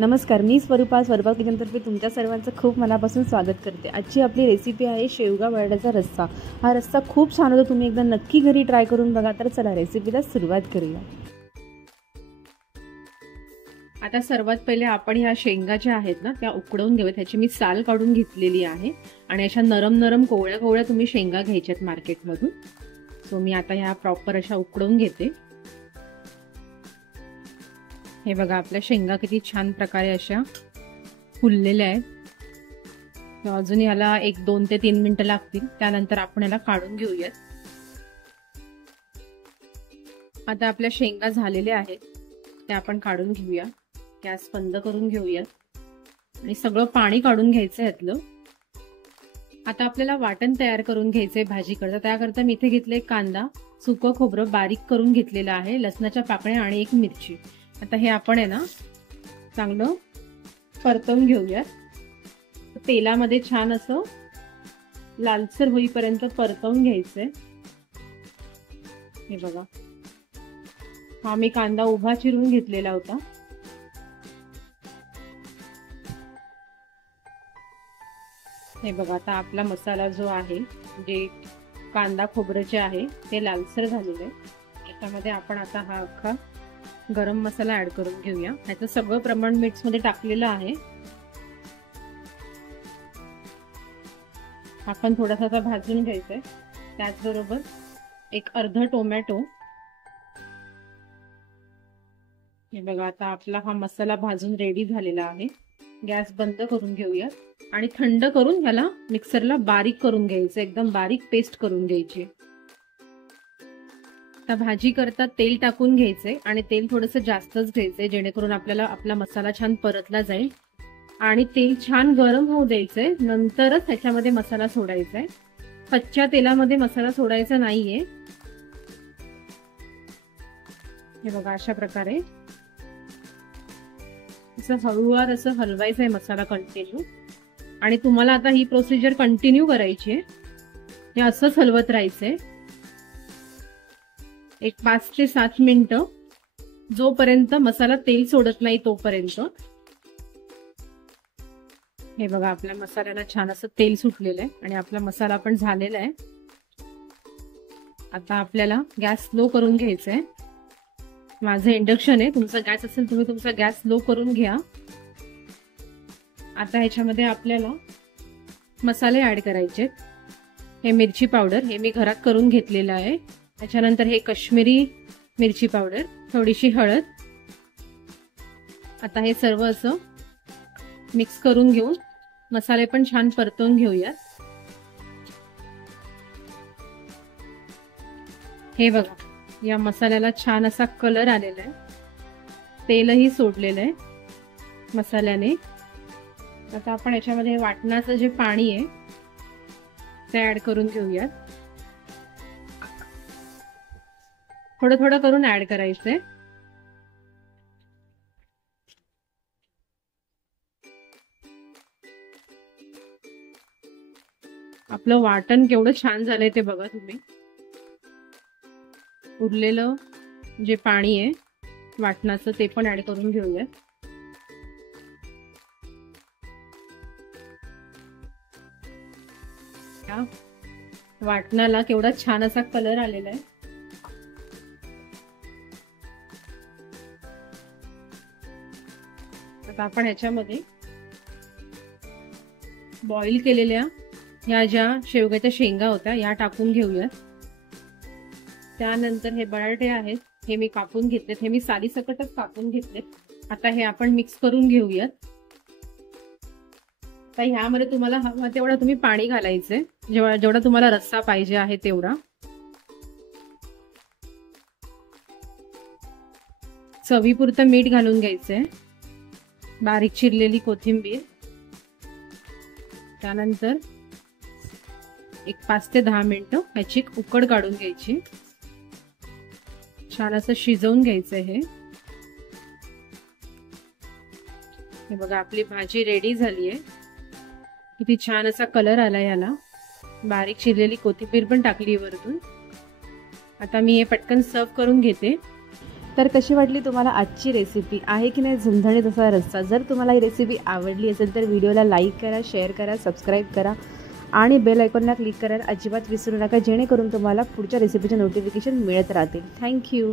नमस्कार, मी स्वरूपा किचनतर्फे तुमच्या सर्वांचं खूप मनापासून स्वागत करते। आजची आपली रेसिपी आहे शेवगा बटाट्याचा रस्सा। हा रस्सा खूप छान होतो, तुम्ही एकदा नक्की घरी ट्राय करून बघा। तर चला रेसिपीला सुरुवात करूया। आता सर्वात पहिले आपण ह्या शेंगा ज्या आहेत ना त्या उकडवून घेऊया। त्याची मी साल काढून घेतलेली आहे आणि अशा नरम नरम कोवळ्या तुम्ही शेंगा घ्यायच्यात मार्केटमधून। सो मी आता ह्या प्रॉपर अशा उकडवून घेते। हे बघा आपल्या शेंगा किती छान प्रकारे अशा फुललेल्या आहेत। अजून याला 1-2 ते 3 मिनिटं लागतील, त्यानंतर आपण याला काढून घेऊयात। आता आपल्या शेंगा झालेल्या आहेत, त्या आपण काढून घेऊया। गॅस बंद करून घेऊयात आणि सगळं पाणी काढून घ्यायचं यातलं। आता आपल्याला वाटण तयार करून घ्यायचंय भाजी करता। त्याकरता मी इथे घेतले कांदा, सुकं खोबरं बारीक करून घेतलेलं आहे, लसणाच्या पाकळ्या आणि 1 मिरची। आता हे आपण आहे ना चांगलं परतवून घेऊया। तेलामध्ये छान असं लालसर होईपर्यंत परतवून घ्यायचंय। हे बघा, हा मी कांदा उभा चिरून घेतलेला होता। हे बघा, आता आपला मसाला जो आहे, जे कांदा खोबरं जे आहे ते लालसर झालेलं आहे। याच्यामध्ये आपण आता हा अख्खा गरम मसाला ऍड करून घेऊया। याचं सगळं प्रमाण मिक्स मध्ये टाकलेलं आहे। आपण थोडासा भाजून घ्यायचंय। त्याचबरोबर एक अर्धा टोमॅटो। हे बघा, आता आपला हा मसाला भाजून रेडी झालेला आहे। गॅस बंद करून घेऊया आणि थंड करून ह्याला मिक्सरला बारीक करून घ्यायचं, एकदम बारीक पेस्ट करून घ्यायची। भाजी करता तेल टाकून घ्यायचे आणि तेल थोडंसं जास्तच घ्यायचंय, जेणेकरून आपल्याला आपला मसाला छान परतला जाईल। आणि तेल छान गरम होऊ द्यायचंय, नंतरच त्याच्यामध्ये मसाला सोडायचा आहे। कच्च्या तेलामध्ये मसाला सोडायचा नाहीये। हे बघा, अशा प्रकारे असं हळूवार असं हलवायचंय मसाला कंटिन्यू। आणि तुम्हाला आता ही प्रोसिजर कंटिन्यू करायची आहे, हे असंच हलवत राहायचंय एक 5 ते 7 मिनिटं, जोपर्यंत मसाला तेल सोडत नाही तोपर्यंत। हे बघा, आपल्या मसाल्याला छान असं तेल सुटलेलं आहे आणि आपला मसाला पण झालेला आहे। आता आपल्याला गॅस स्लो करून घ्यायचा आहे। माझं इंडक्शन आहे, तुमचा गॅस असेल तुम्ही तुमचा गॅस स्लो करून घ्या। आता ह्याच्यामध्ये आपल्याला मसाले ऍड करायचे। हे मिरची पावडर, हे मी घरात करून घेतलेलं आहे। त्याच्यानंतर हे काश्मीरी मिरची पावडर, थोडीशी हळद। आता हे सर्व असं मिक्स करून घेऊन मसाले पण छान परतवून घेऊया। हे बघा, या मसाल्याला छान असा कलर आलेला आहे, तेलही सोडलेलं आहे मसाल्याने। आता आपण याच्यामध्ये वाटणाचं जे पाणी आहे ते ऍड करून घेऊयात। थोडं करून ऍड करायचंय। आपलं वाटण केवढं छान झालंय ते बघा तुम्ही। उरलेलं जे पाणी आहे वाटणाचं ते पण ऍड करून घेऊया। वाटणाला केवढा छान असा कलर आलेला आहे। आता आपण ह्याच्यामध्ये बॉईल केलेल्या ह्या ज्या शेवग्याच्या शेंगा होत्या या टाकून घेऊया। त्यानंतर हे बटाटे आहेत, हे मी कापून घेतलेत, हे मी साली सकटच कापून घेतलेत। आता हे आपण मिक्स करून घेऊयात। आता ह्यामध्ये तुम्हाला हवा तेवढा तुम्ही पाणी घालायचंय, जेवढा तुम्हाला रस्सा पाहिजे आहे तेवढा। चवीपुरतं मीठ घालून घ्यायचंय, बारीक चिरलेली कोथिंबीर। त्यानंतर एक 5 ते 10 मिनिटं ह्याची उकड काढून घ्यायची, छान असं शिजवून घ्यायचंय हे। हे बघा, आपली भाजी रेडी झाली आहे। किती छान असा कलर आला याला, बारीक चिरलेली कोथिंबीर पण टाकली वरतून। आता मी हे पटकन सर्व करून घेते। तर कशी वाटली तुम्हाला आजची रेसिपी? आहे की नाही झणझणीत असा रस्सा? जर तुम्हाला ही रेसिपी आवडली असेल तर व्हिडिओला लाईक करा, शेअर करा, सबस्क्राईब करा आणि बेल आयकॉनला क्लिक करायला अजिबात विसरू नका, जेणेकरून तुम्हाला पुढच्या रेसिपीचे नोटिफिकेशन मिळत राहतील. थँक्यू.